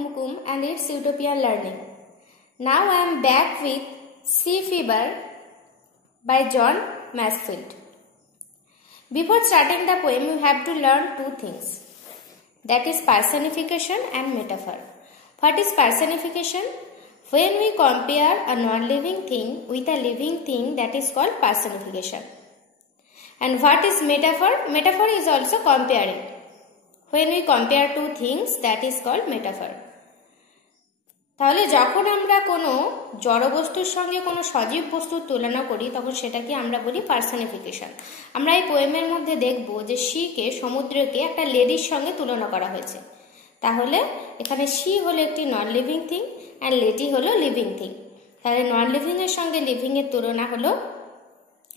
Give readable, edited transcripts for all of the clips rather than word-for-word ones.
Kum Kum and its Utopian Learning. Now I am back with Sea Fever by John Masefield. Before starting the poem, you have to learn two things. That is personification and metaphor. What is personification? When we compare a non-living thing with a living thing, that is called personification. And what is metaphor? Metaphor is also comparing. When we compare two things, that is called metaphor. তাহলে যখন আমরা কোনো জড় বস্তুর সঙ্গে কোনো সজীব বস্তুর তুলনা করি তখন সেটাকে আমরা বলি পার্সনিফিকেশন। আমরা এই পোয়েমের মধ্যে দেখব যে সীকে সমুদ্রকে একটা লেডির সঙ্গে তুলনা করা হয়েছে। তাহলে এখানে সী হলো একটি non living thing and lady হলো লিভিং থিং। তাহলে নন লিভিং এর সঙ্গে লিভিং এর তুলনা হলো,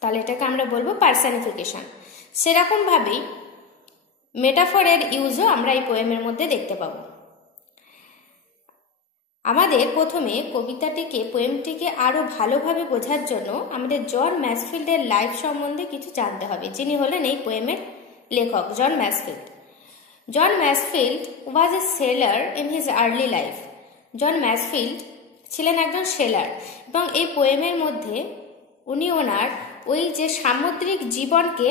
তাহলে এটাকে আমরা বলবো পার্সনিফিকেশন। সেরকম ভাবেই মেটাফরের ইউজও আমরা এই পোয়েমের মধ্যে দেখতে পাবো। আমাদের প্রথমে কবিতাটিকে পোয়েমটিকে আরো ভালোভাবে বোঝার জন্য আমাদের জন ম্যাসফিল্ডের লাইফ সম্বন্ধে কিছু জানতে হবে, যিনি হলেন এই পোয়েমের লেখক John Masefield. John Masefield was a sailor in his early life. John Masefield ছিলেন একজন সেলার এবং এই পোয়েমের মধ্যে উনি ওনার ওই যে সামুদ্রিক জীবনকে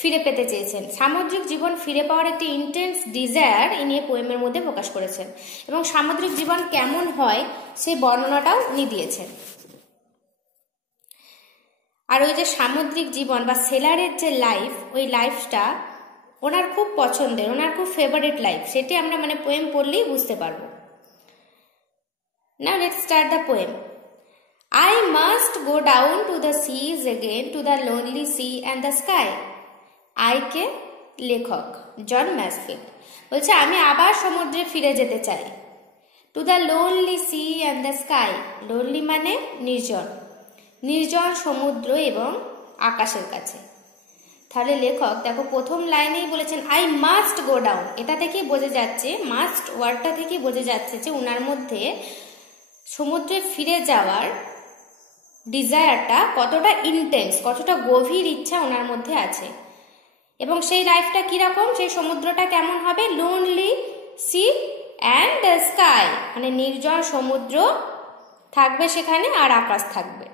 ফিরে পেতে চেয়েছেন। সামুদ্রিক জীবন ফিরে পাওয়ার একটি ইন্টেন্স ডিজায়ার ইনি এই পোয়েমের মধ্যে প্রকাশ করেছেন এবং সামুদ্রিক জীবন কেমন হয় সেই বর্ণনাটাও উনি দিয়েছেন। আর ওই যে সামুদ্রিক জীবন বা সেলারের যে লাইফ, ওই লাইফটা ওনার খুব পছন্দের, ওনার খুব ফেভারিট লাইফ, সেটি আমরা মানে পোয়েম পড়লেই বুঝতে পারবো। Now let's start the poem. I must go down to the seas again, to the lonely sea and the sky. কে লেখক জন ম্যাসফিল্ড বলছে আমি আবার সমুদ্রে ফিরে যেতে চাই। To the lonely sea and the sky. Lonely মানে নির্জন, নির্জন সমুদ্র এবং আকাশের কাছে। তাহলে লেখক দেখো প্রথম লাইনেই বলেছেন আই মাস্ট গো ডাউন। এটা থেকে বোঝা যাচ্ছে, মাস্ট ওয়ার্ডটা থেকে বোঝা যাচ্ছে যে ওনার মধ্যে সমুদ্রে ফিরে যাওয়ার ডিজায়ারটা কতটা ইন্টেন্স, কতটা গভীর ইচ্ছা ওনার মধ্যে আছে। এবং সেই লাইফটা কিরকম, সেই সমুদ্রটা কেমন হবে? লোনলি সি অ্যান্ড স্কাই, মানে নির্জন সমুদ্র থাকবে সেখানে আর আকাশ থাকবে।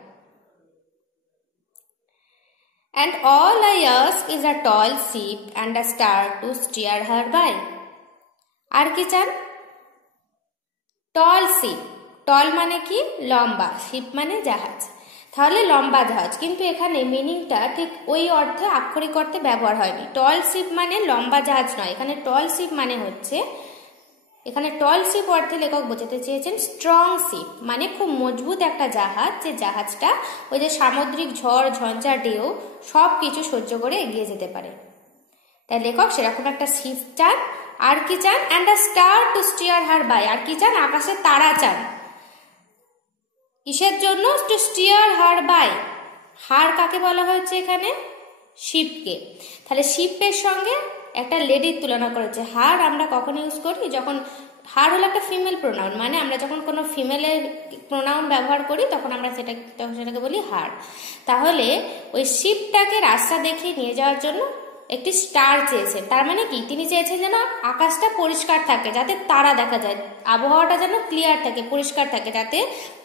And all I ask is a tall ship and a star to steer her by. আর কি চান? টল শিপ, টল মানে কি? লম্বা, শিপ মানে জাহাজ। তাহলে লম্বা জাহাজ, কিন্তু এখানে মিনিংটা ঠিক ওই অর্থে আক্ষরিক অর্থে ব্যবহার হয়নি। টল শিপ মানে লম্বা জাহাজ নয়, এখানে টল শিপ মানে হচ্ছে, এখানে টল শিপ অর্থে লেখক বোঝাতে চেয়েছেন স্ট্রং শিপ, মানে খুব মজবুত একটা জাহাজ, যে জাহাজটা ওই যে সামুদ্রিক ঝড় ঝঞ্ঝা ঢেউ সব কিছু সহ্য করে এগিয়ে যেতে পারে। তাই লেখক সেরকম একটা শিপ চান। আর কি চান? And a star to steer her by. আর কি চান? আকাশে তারা চান। কিসের জন্য? To steer her by. Her কাকে বলা হয়েছে এখানে? শিপকে। তাহলে শিপের সঙ্গে একটা লেডির তুলনা করেছে। হার আমরা কখন ইউজ করি? যখন হার হলো একটা ফিমেল প্রোনাউন, মানে আমরা যখন কোনো ফিমেলের প্রোনাউন ব্যবহার করি তখন আমরা সেটাকে বলি হার। তাহলে ওই শিপটাকে রাস্তা দেখিয়ে নিয়ে যাওয়ার জন্য একটি স্টার চেয়েছেন। তার মানে কি? তিনি চেয়েছেন যেন আকাশটা পরিষ্কার থাকে, যাতে তারা দেখা যায়, আবহাওয়াটা যেন ক্লিয়ার থাকে, পরিষ্কার থাকে, যাতে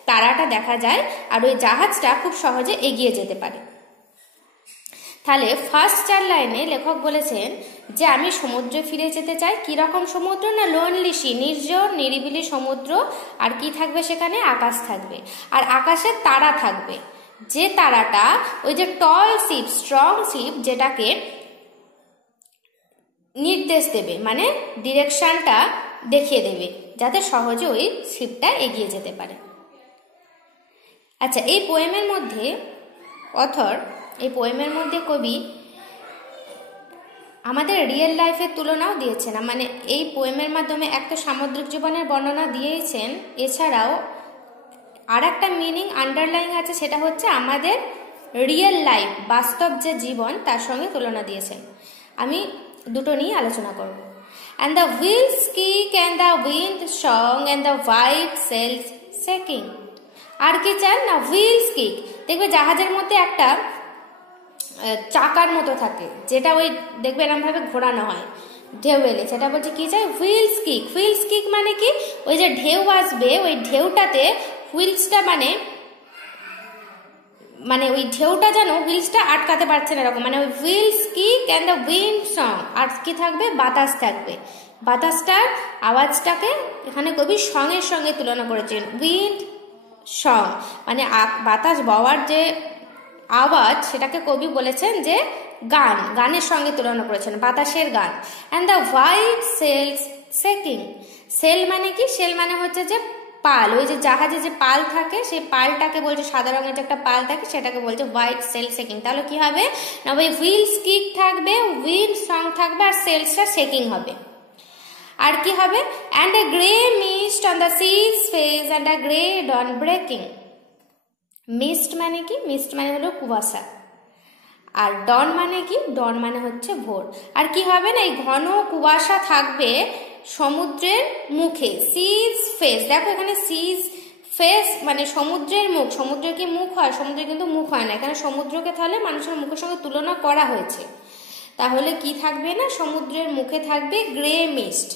তারাটা দেখা যায় আর ওই জাহাজটা খুব সহজে এগিয়ে যেতে পারে। তাহলে ফার্স্ট 4 লাইনে লেখক বলেছেন যে আমি সমুদ্রে ফিরে যেতে চাই। কিরকম সমুদ্র? না লোনলি সি, নির্জন নিরিবিলি সমুদ্র। আর কি থাকবে সেখানে? আকাশ থাকবে, আর আকাশে তারা থাকবে, যে তারাটা ওই যে টল শিপ, স্ট্রং শিপ, যেটাকে নির্দেশ দেবে, মানে ডিরেকশনটা দেখিয়ে দেবে, যাতে সহজে ওই শিপটা এগিয়ে যেতে পারে। আচ্ছা, এই পোয়েমের মধ্যে অথর, এই পোয়েমের মধ্যে কবি আমাদের রিয়েল লাইফের তুলনাও দিয়েছেন। মানে এই পোয়েমের মাধ্যমে একটা সামুদ্রিক জীবনের বর্ণনা দিয়েছেন, এছাড়াও আর একটা মিনিং আন্ডারলাইন আছে, সেটা হচ্ছে আমাদের রিয়েল লাইফ, বাস্তব যে জীবন, তার সঙ্গে তুলনা দিয়েছেন। আমি দুটো নিয়ে আলোচনা করব। And the wheel's kick and the wind song and the white sales shaking. আর কি চান? না হুইলস কিক। দেখবে জাহাজের মধ্যে একটা চাকার মতো থাকে, যেটা ওই দেখবে এরকম ভাবে ঘোরানো হয়। ঢেউ এলে, সেটা বলছে কি চাই, হুইলস কিক। হুইলস কিক মানে কি, ওই যে ঢেউ আসবে ওই ঢেউটাতে হুইলসটা মানে ওই ঢেউটা যেন হুইলসটা আটকাতে পারছে না এরকম, মানে ওই wheel's kick and the wind song. আর কি থাকবে, বাতাস থাকবে। বাতাসটার আওয়াজটাকে এখানে কবি সঙ্গের সঙ্গে তুলনা করেছেন, উইন্ড সং মানে বাতাস বওয়ার যে আওয়াজ সেটাকে কবি বলেছেন যে গান, গানের সঙ্গে তুলনা করেছেন, বাতাসের গান। And the white sales shaking. Sail মানে কি, সেল মানে হচ্ছে যে পাল, ওই যে জাহাজে যে পাল থাকে সেই পালটাকে বলছে, সাদা রঙের যে একটা পাল থাকে সেটাকে বলছে হোয়াইট সেল শেকিং। তাহলে কি হবে না, ওই হুইলস কিক থাকবে, উইন্ড সং থাকবে, আর সেলসটা শেকিং হবে। আর কি হবে, and a grey mist on the sea's face and a grey dawn breaking. Mist মানে কি, মিস্ট মানে হলো কুয়াশা। আর ডন মানে কি, ডন মানে হচ্ছে ভোর। আর কি হবে না, এই ঘন কুয়াশা থাকবে সমুদ্রের মুখে, সিজ ফেস। দেখো এখানে সিজ ফেস মানে সমুদ্রের মুখ। সমুদ্রের কি মুখ হয়, সমুদ্রের কিন্তু মুখ হয় না, এখানে সমুদ্রকে তাহলে মানুষের মুখের সঙ্গে তুলনা করা হয়েছে। তাহলে কি থাকবে না, সমুদ্রের মুখে থাকবে গ্রে মিস্ট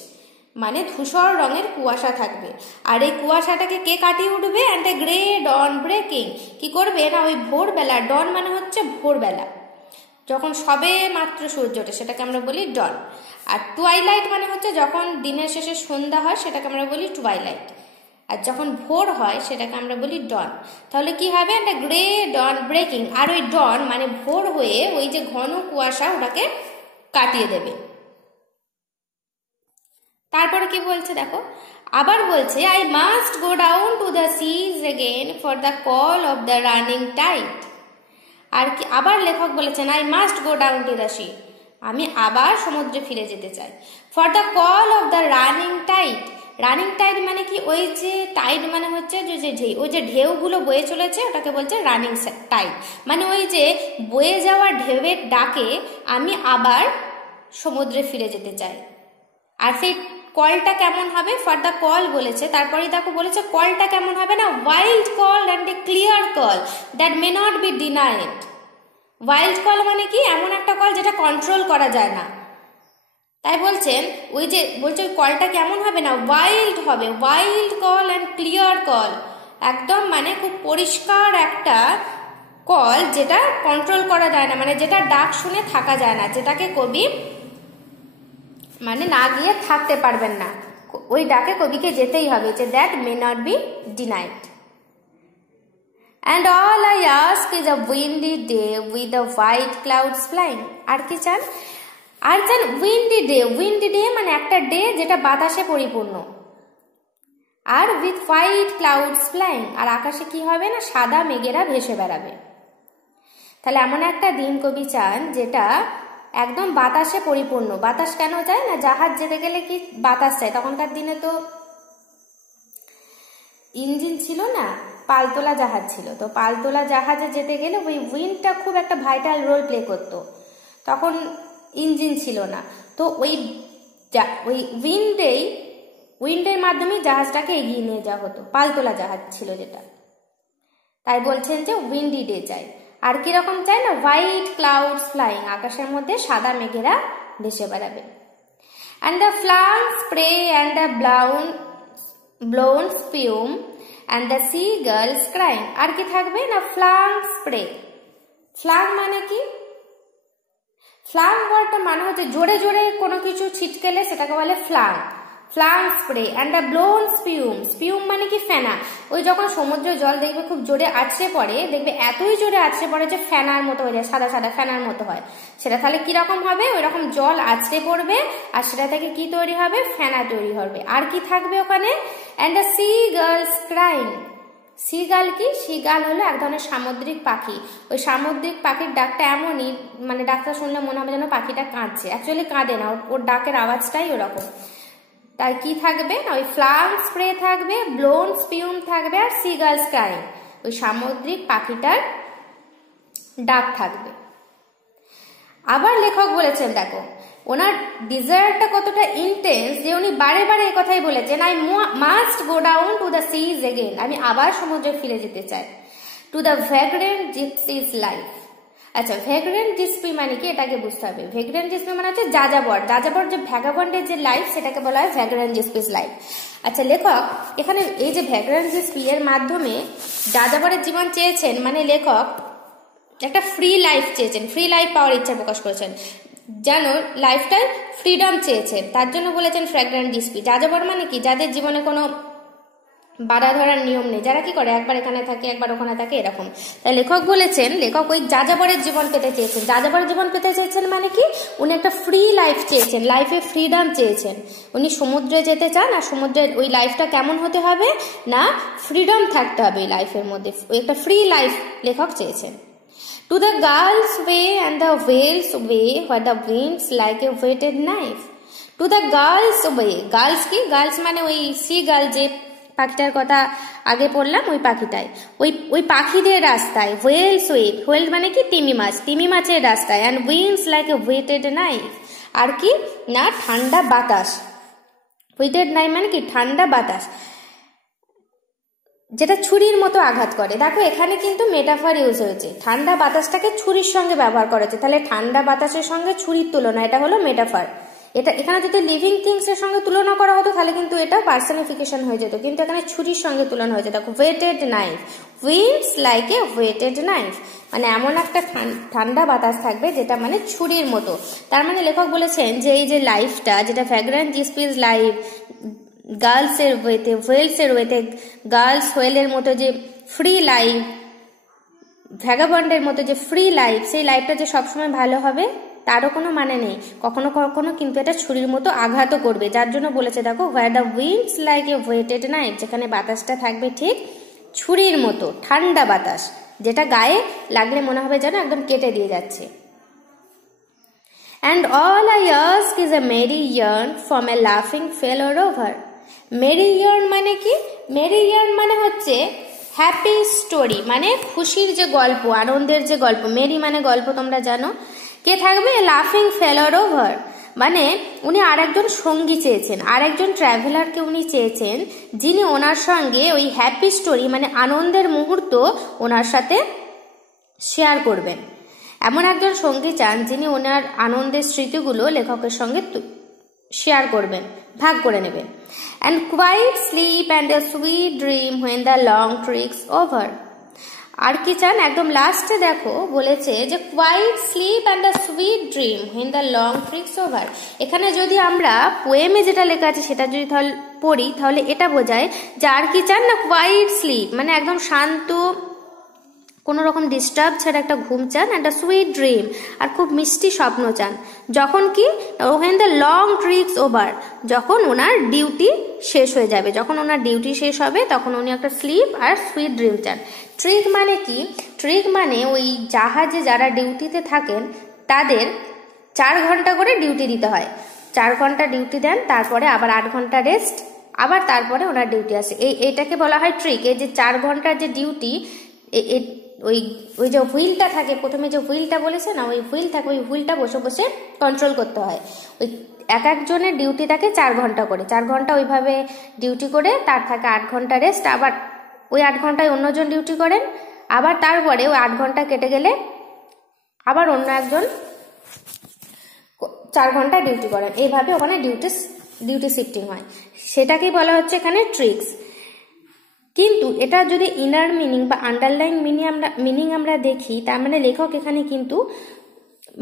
মানে ধূসর রঙের কুয়াশা থাকবে। আর এই কুয়াশাটাকে কে কাটিয়ে উঠবে, and a grey dawn breaking. কি করবে না, ওই ভোরবেলা, ডন মানে হচ্ছে ভোরবেলা, যখন সবে মাত্র সূর্য ওঠে সেটাকে আমরা বলি ডন। আর টুয়াইলাইট মানে হচ্ছে যখন দিনের শেষে সন্ধ্যা হয় সেটাকে আমরা বলি টুয়াইলাইট। আর যখন ভোর হয় সেটাকে আমরা বলি ডন। তাহলে কি হবে, একটা গ্রে ডন ব্রেকিং। আর ওই ডন মানে ভোর হয়ে ওই যে ঘন কুয়াশা ওটাকে কাটিয়ে দেবে। তারপরে কি বলছে দেখো, আবার বলছে, I must go down to the seas again for the call of the running tide. আর কি আবার লেখক বলেছেন, I must go down to the sea, আমি আবার সমুদ্রে ফিরে যেতে চাই, for the call of the running tide. Running tide মানে কি, ওই যে টাইড মানে হচ্ছে যে ঢেউ, ওই যে ঢেউগুলো বয়ে চলেছে ওটাকে বলছে রানিং টাইড। মানে ওই যে বয়ে যাওয়া ঢেউয়ের ডাকে আমি আবার সমুদ্রে ফিরে যেতে চাই। আর সেই কলটা কেমন হবে, ফর দ্য কল বলেছে, তারপরে দেখো বলেছে কলটা কেমন হবে না, wild call and a clear call that may not be denied. Wild call মানে কি, এমন একটা কল যেটা কন্ট্রোল করা যায় না। তাই বলছেন ওই যে বলছে ওই কলটা কেমন হবে না, ওয়াইল্ড হবে, wild call and clear call, একদম মানে খুব পরিষ্কার একটা কল যেটা কন্ট্রোল করা যায় না, মানে যেটা ডাক শুনে থাকা যায় না, যেটাকে কবি মানে না গিয়ে থাকতে পারবেন না, ওই ডাকে কবিকে যেতেই হবে, যে that may not be denied. And all I ask is a windy day with the white clouds flying. আর কি চান, আর চান উইন্ডি ডে। উইন্ডি ডে মানে একটা ডে যেটা বাতাসে পরিপূর্ণ, আর উইথ হোয়াইট ক্লাউডস ফ্লাইং, আর আকাশে কি হবে না, সাদা মেঘেরা ভেসে বেড়াবে। তাহলে এমন একটা দিন কবি চান যেটা একদম বাতাসে পরিপূর্ণ। বাতাস কেন চায় না, জাহাজ যেতে গেলে কি বাতাস চাই, তখনকার দিনে তো ইঞ্জিন ছিল না, পালতোলা জাহাজ ছিল, তো পালতোলা জাহাজে যেতে গেলে ওই উইন্ডটা খুব একটা ভাইটাল রোল প্লে করতো, তখন ইঞ্জিন ছিল না, তো ওই উইন্ডের মাধ্যমে জাহাজটাকে এগিয়ে নিয়ে যাওয়া হতো, পালতোলা জাহাজ ছিল যেটা। তাই বলছেন যে উইন্ডি ডে চাই। আর কিরকম চাই না, হোয়াইট ক্লাউডস ফ্লাইং, আকাশের মধ্যে সাদা মেঘেরা ভেসে বেড়াবে। And the flung spray and the blown spume and the seagulls crying। আর কি থাকবে না, ফ্লাং স্প্রে। ফ্লাং মানে কি, ফ্লাং ওয়ার্ডটা মানে হচ্ছে জোরে জোরে কোনো কিছু ছিটকেলে সেটাকে বলে flung. Flung spray and the blown spume. Spume মানে কি ফেনা, ওই যখন সমুদ্রের জল দেখবে খুব জোরে আছড়ে পড়ে, দেখবে এতই জোরে আছড়ে পড়ে যে ফেনার মতো হয়ে যায়, সাদা সাদা ফেনার মতো হয়, সেটা তাহলে কিরকম হবে, ওই রকম জল আছড়ে পড়বে আর সেটা থেকে কি তৈরি হবে, ফেনা তৈরি হবে। আর কি থাকবে ওখানে, and the sea girls crying. Seagull কি, সিগাল হলো এক ধরনের সামুদ্রিক পাখি, ওই সামুদ্রিক পাখির ডাকটা এমনই, মানে ডাকটা শুনলে মনে হবে যেন পাখিটা কাঁদছে, অ্যাকচুয়ালি কাঁদে না, ওর ডাকের আওয়াজটাই ওরকম। তাই কি থাকবে না, ওই ফ্লাং স্প্রে থাকবে, ব্লোন স্পিউম থাকবে, আর সিগালস ক্রাইং, ওই সামুদ্রিক পাখিটার ডাক থাকবে। আবার লেখক বলেছেন দেখো ওনার ডিজায়ারটা কতটা ইন্টেন্স যে উনি বারে বারে এই কথাই বলেছেন, I must go down to the seas again, আমি আবার সমুদ্রে ফিরে যেতে চাই, to the vagrant gypsy's life. আচ্ছা, ভ্যাগ্রেন্ট ডিসপ্রি মানে কি এটাকে বুঝতে হবে। ভ্যাগ্রেন্ট ডিসপ্রি মানে হচ্ছে যাযাবর, যাযাবর যে ভ্যাগাবন্ডের যে লাইফ সেটাকে বলা হয় ভ্যাগ্রেন্ট ডিসপ্রিস লাইফ। আচ্ছা, লেখক এখানে এই যে ভ্যাগ্রেন্ট ডিসপ্রি এর মাধ্যমে যাযাবরের জীবন চেয়েছেন, মানে লেখক একটা ফ্রি লাইফ চেয়েছেন, ফ্রি লাইফ পাওয়ার ইচ্ছা প্রকাশ করেছেন, যেন লাইফটার ফ্রিডম চেয়েছেন, তার জন্য বলেছেন ভ্যাগ্রেন্ট ডিসপ্রি। যাযাবর মানে কি, যাদের জীবনে কোনো বাধা ধরার নিয়ম নেই, যারা কি করে একবার এখানে থাকে একবার ওখানে থাকে এরকম। তাই লেখক বলেছেন, লেখক ওই যাযাবরের জীবন পেতে চেয়েছেন। যাযাবরের জীবন পেতে চেয়েছেন মানে কি, উনি একটা ফ্রি লাইফ চেয়েছেন, লাইফে ফ্রিডম চেয়েছেন। উনি সমুদ্রে যেতে চান, আর সমুদ্রের ওই লাইফটা কেমন হতে হবে না, ফ্রিডম থাকতে হবে এই লাইফের মধ্যে, একটা ফ্রি লাইফ লেখক চেয়েছেন। To the girl's way and the whale's way where the winds like a whetted knife. To the girl's way, girls কি, গার্লস মানে ওই সি গার্ল যে পাখিটার কথা আগে পড়লাম, ওই পাখিটাই, ওই পাখিদের রাস্তায়, whale's way, whale মানে কি তিমি মাছ, তিমি মাছের রাস্তায়, and winds like a whetted knife, আর কি না ঠান্ডা বাতাস, whetted knife মানে কি ঠান্ডা বাতাস যেটা ছুরির মতো আঘাত করে। দেখো এখানে কিন্তু মেটাফর ইউজ হয়েছে, ঠান্ডা বাতাসটাকে ছুরির সঙ্গে ব্যবহার করা হয়েছে, তাহলে ঠান্ডা বাতাসের সঙ্গে ছুরির তুলনা, এটা হলো মেটাফর। এটা এখানে যদি লিভিং থিংস এর সঙ্গে তুলনা করা হতো তাহলে কিন্তু এটা পার্সনিফিকেশন হয়ে যেত, কিন্তু এখানে ছুরির সঙ্গে তুলনা হয়েছে। দেখো whetted knife, wind's like a whetted knife, মানে এমন একটা ঠান্ডা বাতাস থাকবে যেটা মানে ছুরির মতো। তার মানে লেখক বলেছেন যে এই যে লাইফটা, যেটা ভ্যাগ্রেন্ট ডিসপ্রিস লাইফ, গার্লসের ওয়েতে, হোয়েলসের ওয়েতে, গার্লস হোয়েলের মতো যে ফ্রি লাইফ, ভ্যাগাবন্ডের মতো যে ফ্রি লাইফ, সেই লাইফটা যে সবসময় ভালো হবে তারও কোনো মানে নেই, কখনো কখনো কিন্তু এটা ছুরির মতো আঘাতও করবে। যার জন্য বলেছে দেখো where the wind's like a whetted knife, যেখানে বাতাসটা থাকবে ঠিক ছুরির মতো ঠান্ডা বাতাস, যেটা গায়ে লাগলে মনে হবে যেন একদম কেটে দিয়ে যাচ্ছে। And all I ask is a merry yarn from a laughing fellow rover. Mary yarn মানে কি, মেরি ইয়ার্ন মানে হচ্ছে হ্যাপি স্টোরি, মানে খুশির যে গল্প, আনন্দের যে গল্প। মেরি মানে গল্প, তোমরা জানো। কে থাকবে, লাফিং ফেলো রোভার, মানে উনি আরেকজন সঙ্গী চেয়েছেন, আরেকজন ট্রাভেলারকে উনি চেয়েছেন, যিনি ওনার সঙ্গে ওই হ্যাপি স্টোরি মানে আনন্দের মুহূর্ত ওনার সাথে শেয়ার করবেন। এমন একজন সঙ্গী চান যিনি ওনার আনন্দের স্মৃতিগুলো লেখকের সঙ্গে শেয়ার করবেন, ভাগ করে নেবেন। And quiet sleep and a sweet dream when the long trik's over. আর কি চান, একদম লাস্টে দেখো বলেছে যে quiet sleep and a sweet dream when the long trik's over. এখানে যদি আমরা পোয়েমে যেটা লেখা আছে সেটা যদি পড়ি তাহলে এটা বোঝায় যে আর কি চান না, কোয়াইট স্লিপ মানে একদম শান্ত, কোনো রকম ডিস্টার্ব ছাড়া একটা ঘুম চান, একটা সুইট ড্রিম আর খুব মিষ্টি স্বপ্ন চান। যখন কি, when the long trik's over, যখন ওনার ডিউটি শেষ হয়ে যাবে, যখন ওনার ডিউটি শেষ হবে তখন উনি একটা স্লিপ আর সুইট ড্রিম চান। ট্রিক মানে কি, ট্রিক মানে ওই জাহাজে যারা ডিউটিতে থাকেন তাদের 4 ঘন্টা করে ডিউটি দিতে হয়, 4 ঘন্টা ডিউটি দেন, তারপরে আবার 8 ঘন্টা রেস্ট, আবার তারপরে ওনার ডিউটি আসে। এইটাকে বলা হয় ট্রিক। এই যে 4 ঘন্টার যে ডিউটি, ওই যে হুইলটা থাকে, প্রথমে যে হুইলটা বলেছে না, ওই হুইল থাকে, ওই হুইলটা বসে বসে কন্ট্রোল করতে হয়। ওই এক একজনের ডিউটি থাকে 4 ঘন্টা করে, 4 ঘন্টা ওইভাবে ডিউটি করে, তার থাকে 8 ঘন্টা রেস্ট, আবার ওই 8 ঘন্টায় অন্যজন ডিউটি করেন, আবার তারপরে ওই 8 ঘন্টা কেটে গেলে আবার অন্য একজন 4 ঘন্টা ডিউটি করেন, এইভাবে ওখানে ডিউটি শিফটিং হয়। সেটাকেই বলা হচ্ছে এখানে ট্রিক্স। কিন্তু এটা যদি ইনার মিনিং বা আন্ডারলাইন মিনিং আমরা দেখি, তার মানে লেখক এখানে কিন্তু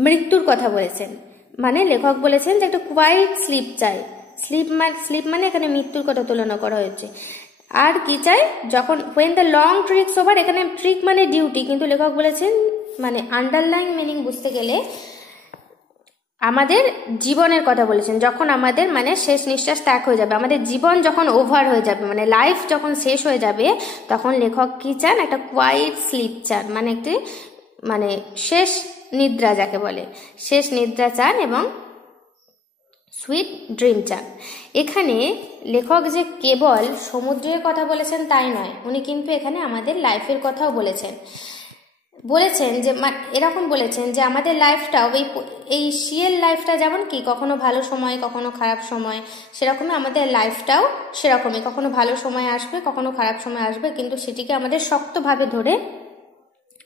মৃত্যুর কথা বলেছেন। মানে লেখক বলেছেন যে একটা কোয়াইট স্লিপ চাই, স্লিপ মানে এখানে মৃত্যুর কথা তুলনা করা হয়েছে। আর কি চাই, যখন when the long trik's over, এখানে ট্রিক মানে ডিউটি, কিন্তু লেখক বলেছেন মানে আন্ডারলাইন মিনিং বুঝতে গেলে আমাদের জীবনের কথা বলেছেন, যখন আমাদের মানে শেষ নিঃশ্বাস ত্যাগ হয়ে যাবে, আমাদের জীবন যখন ওভার হয়ে যাবে, মানে লাইফ যখন শেষ হয়ে যাবে, তখন লেখক কি চান, একটা কোয়াইট স্লিপ চান, মানে একটি মানে শেষ নিদ্রা যাকে বলে, শেষ নিদ্রা চান এবং সুইট ড্রিম চান। এখানে লেখক যে কেবল সমুদ্রের কথা বলেছেন তাই নয়, উনি কিন্তু এখানে আমাদের লাইফের কথাও বলেছেন যে এরকম বলেছেন যে আমাদের লাইফটাও এই শিয়ের লাইফটা যেমন কি কখনো ভালো সময় কখনো খারাপ সময়, সেরকমই আমাদের লাইফটাও সেরকমই, কখনো ভালো সময় আসবে কখনো খারাপ সময় আসবে, কিন্তু সেটিকে আমাদের শক্তভাবে ধরে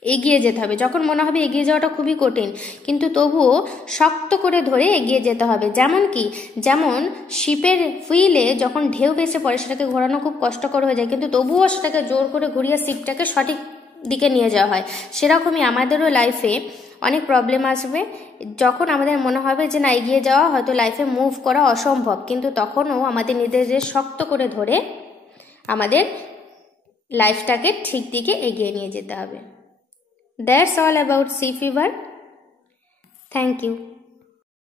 এগিয়ে যেতে হবে। যখন মনে হবে এগিয়ে যাওয়াটা খুবই কঠিন, কিন্তু তবুও শক্ত করে ধরে এগিয়ে যেতে হবে। যেমন শিপের হুইলে যখন ঢেউ ভেসে পড়ে সেটাকে ঘোরানো খুব কষ্টকর হয়ে যায়, কিন্তু তবুও সেটাকে জোর করে ঘুরিয়ে শিপটাকে সঠিক দিকে নিয়ে যাওয়া হয়। সেরকমই আমাদেরও লাইফে অনেক প্রবলেম আসবে, যখন আমাদের মনে হবে যে না এগিয়ে যাওয়া হয়তো লাইফে মুভ করা অসম্ভব, কিন্তু তখনও আমাদের নিজেদের শক্ত করে ধরে আমাদের লাইফটাকে ঠিক দিকে এগিয়ে নিয়ে যেতে হবে। That's all about sea fever. Thank you.